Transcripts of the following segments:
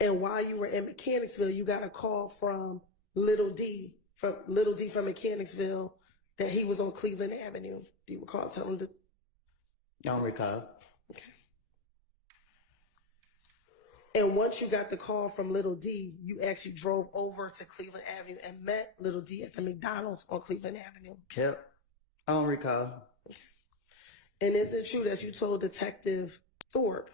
And while you were in Mechanicsville, you got a call from Little D from Mechanicsville that he was on Cleveland Avenue. Do you recall telling him? I don't recall. Okay. And once you got the call from Little D, you actually drove over to Cleveland Avenue and met Little D at the McDonald's on Cleveland Avenue. Yep. I don't recall. Okay. And is it true that you told Detective Thorp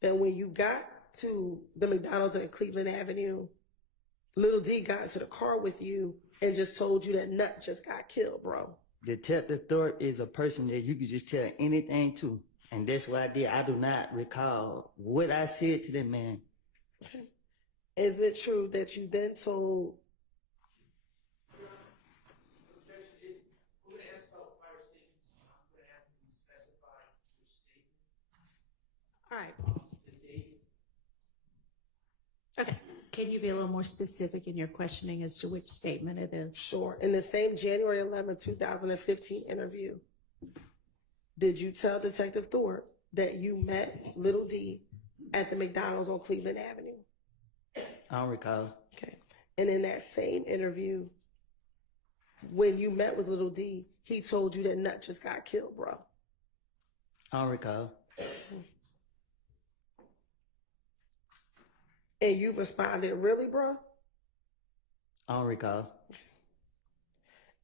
that when you got to the McDonald's at Cleveland Avenue, Little D got into the car with you and just told you that Nut just got killed, bro? Detective Thorp is a person that you could just tell anything to. And that's what I did. I do not recall what I said to that man. Okay. Is it true that you then told... All right. Okay. Can you be a little more specific in your questioning as to which statement it is? Sure. In the same January 11, 2015 interview, did you tell Detective Thorpe that you met Little D at the McDonald's on Cleveland Avenue? I don't recall. Okay. And in that same interview, when you met with Little D, he told you that Nut just got killed, bro? I don't recall. And you responded, really, bro? I don't recall.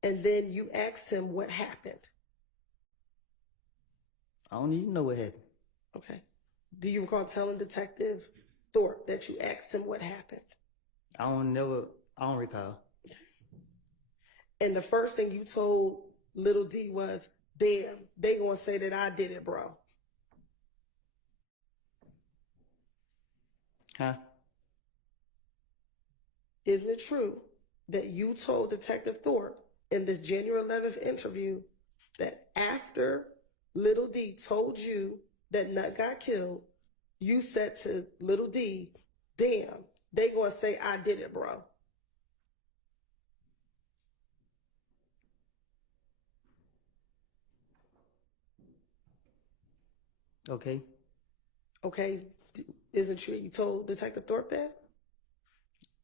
And then you asked him what happened. I don't even know what happened. Okay. Do you recall telling Detective Thorpe that you asked him what happened? I don't recall. And the first thing you told Little D was, damn, they gonna say that I did it, bro. Huh? Isn't it true that you told Detective Thorpe in this January 11th interview that after Little D told you that Nut got killed, you said to Little D, damn, they gonna say I did it, bro? Okay. Okay. Isn't it true you told Detective Thorpe that?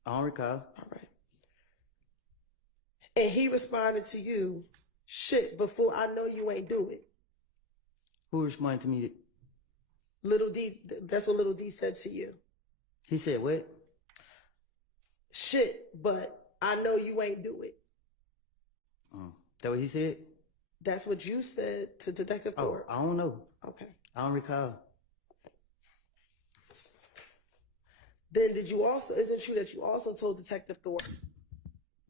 I don't recall. All right. And he responded to you, shit, before I know you ain't do it. Who responded to me? Little D, that's what Little D said to you. He said what? Shit, but I know you ain't do it. That what he said? That's what you said to Detective Thorpe. I don't know. Okay. I don't recall. Then isn't it true that you also told Detective Thorpe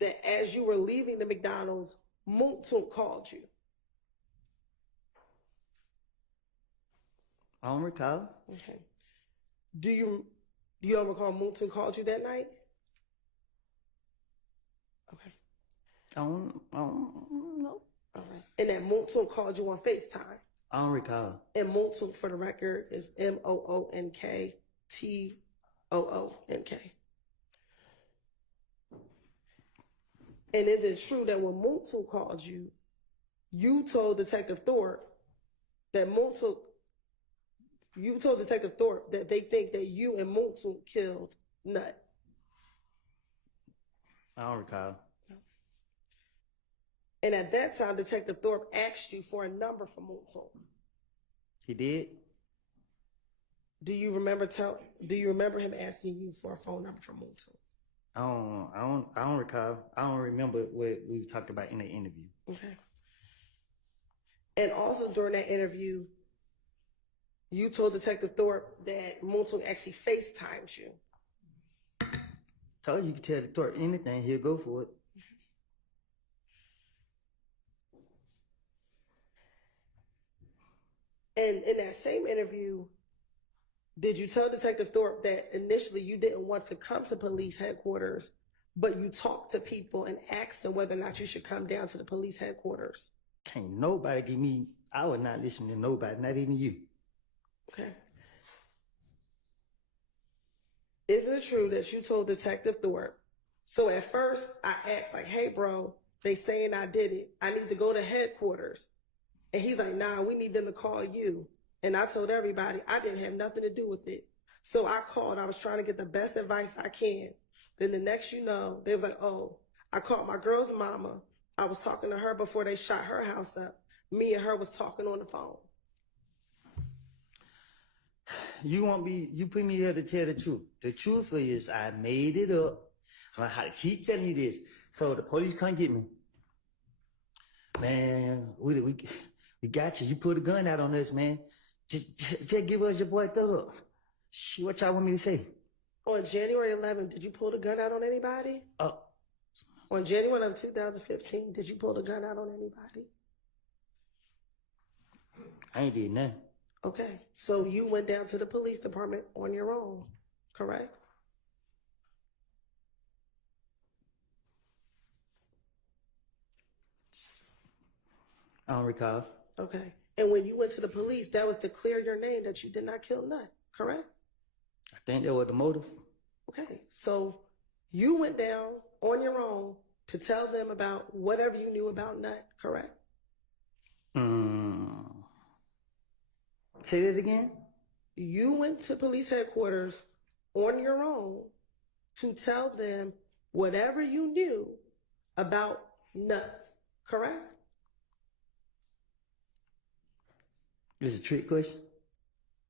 that as you were leaving the McDonald's, Moontoon called you? I don't recall. Okay. Do you don't recall Moontoon called you that night? Okay. I don't know. All right. And that Moontoon called you on FaceTime? I don't recall. And Moontoon, for the record, is MOONKTOONK. And is it true that when Moontoon called you, you told Detective Thorpe that they think that you and Moontoon killed Nut? I don't recall. And at that time, Detective Thorpe asked you for a number for Moontoon. He did? Do you remember him asking you for a phone number for Moontoon? I don't recall. I don't remember what we talked about in the interview. Okay. And also during that interview, you told Detective Thorpe that Moontoon actually FaceTimed you. Told you could tell the Thorpe anything, he'll go for it. And in that same interview, did you tell Detective Thorpe that initially you didn't want to come to police headquarters, but you talked to people and asked them whether or not you should come down to the police headquarters? Can't nobody give me, I would not listen to nobody, not even you. Okay. Isn't it true that you told Detective Thorpe, so at first I asked like, hey bro, they saying I did it. I need to go to headquarters. And he's like, nah, we need them to call you. And I told everybody I didn't have nothing to do with it. So I called. I was trying to get the best advice I can. Then the next you know, they was like, oh, I called my girl's mama. I was talking to her before they shot her house up. Me and her was talking on the phone. You put me here to tell the truth. The truth is I made it up. I'm gonna have to keep telling you this. So the police can't get me. Man, we got you. You put a gun out on us, man. Just give us your boy Thorp. Shit, what y'all want me to say? On January 11th, did you pull the gun out on anybody? On January 11th, 2015, did you pull the gun out on anybody? I ain't did nothing. Okay, so you went down to the police department on your own, correct? I don't recall. Okay, and when you went to the police, that was to clear your name that you did not kill Nut, correct? I think that was the motive. Okay, so you went down on your own to tell them about whatever you knew about Nut, correct? Say that again? You went to police headquarters on your own to tell them whatever you knew about Nut, correct? It's a trick question?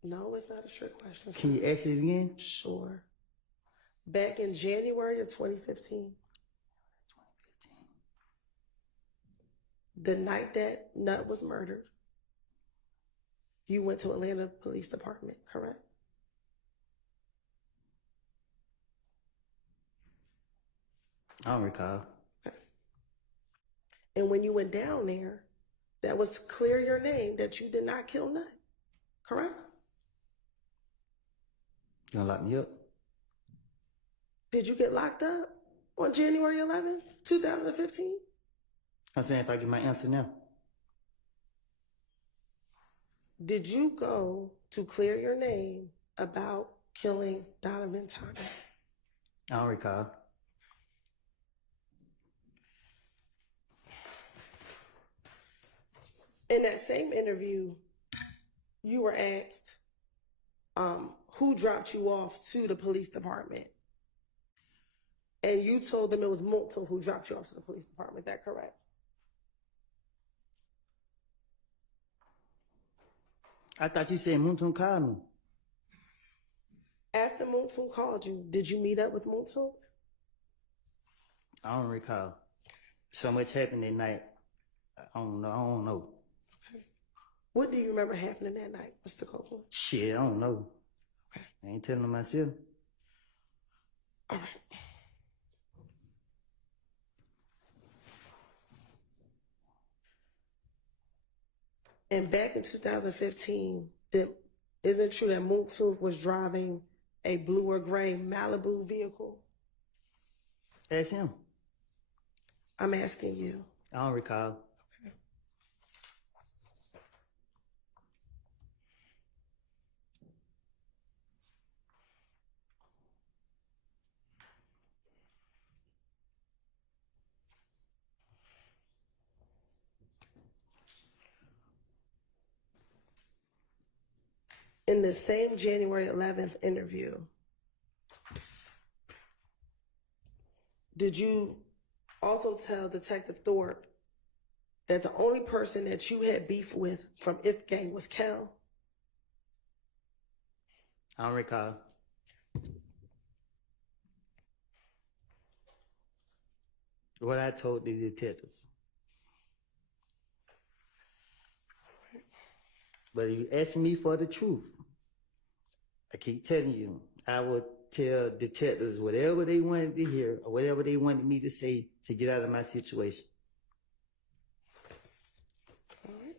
No, it's not a trick question. Can you ask it again? Sure. Back in January of 2015, the night that Nut was murdered, you went to Atlanta Police Department, correct? I don't recall. Okay. And when you went down there, that was to clear your name that you did not kill Nut, correct? You gonna lock me up? Did you get locked up on January 11th, 2015? I'm saying if I get my answer now. Did you go to clear your name about killing Donovan Thomas? I don't recall. In that same interview, you were asked who dropped you off to the police department. And you told them it was Fulton who dropped you off to the police department. Is that correct? I thought you said Moonton called me. After Fulton called you, did you meet up with Fulton? I don't recall. So much happened that night. I don't know. Okay. What do you remember happening that night, Mr. Copeland? Shit, I don't know. Okay. I ain't telling myself. All right. And back in 2015, isn't it true that Fulton was driving a blue or gray Malibu vehicle? Ask him. I'm asking you. I don't recall. Okay. In the same January 11th interview, did you also tell Detective Thorp that the only person that you had beef with from If Gang was Kel? I don't recall. What I told the detective. But you asking me for the truth. I keep telling you, I would tell detectives whatever they wanted to hear or whatever they wanted me to say to get out of my situation. All right.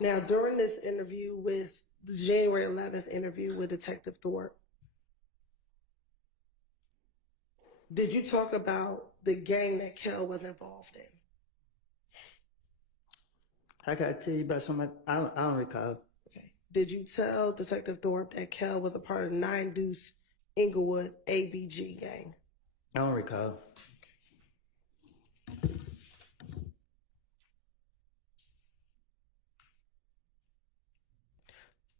Now, during this interview with the January 11th interview with Detective Thorp, did you talk about the gang that Kel was involved in? I gotta tell you about something I don't recall. Okay. Did you tell Detective Thorp that Kel was a part of 9 Deuce Inglewood ABG gang? I don't recall.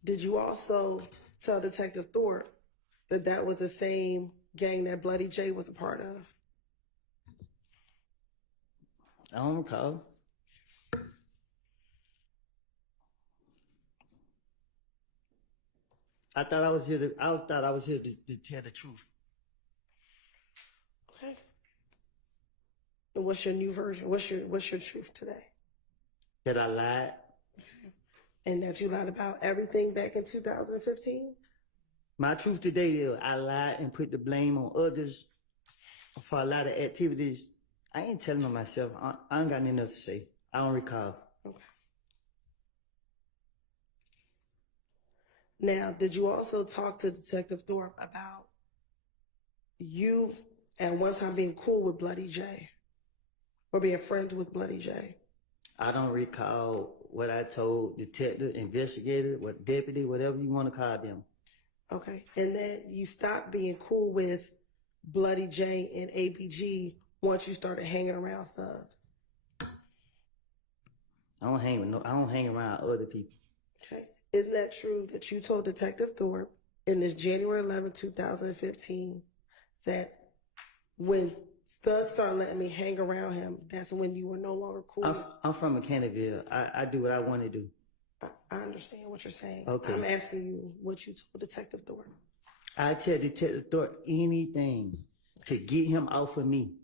Did you also tell Detective Thorpe that that was the same gang that Bloody J was a part of? I don't recall. I thought I was here to tell the truth. Okay. And what's your new version? What's your truth today? That I lied. And that you lied about everything back in 2015? My truth today is I lied and put the blame on others for a lot of activities. I ain't telling on myself. I ain't got nothing else to say. I don't recall. Okay. Now, did you also talk to Detective Thorpe about you at one time being cool with Bloody J or being friends with Bloody J? I don't recall what I told detective, investigator, what deputy, whatever you want to call them. Okay. And then you stopped being cool with Bloody J and APG once you started hanging around Thug. I don't hang around other people. Okay. Isn't that true that you told Detective Thorpe in this January 11, 2015, that when Thug started letting me hang around him, that's when you were no longer cool? I'm from McKinneyville. I do what I want to do. I understand what you're saying. Okay. I'm asking you what you told Detective Thorpe. I tell Detective Thorpe anything to get him off of me.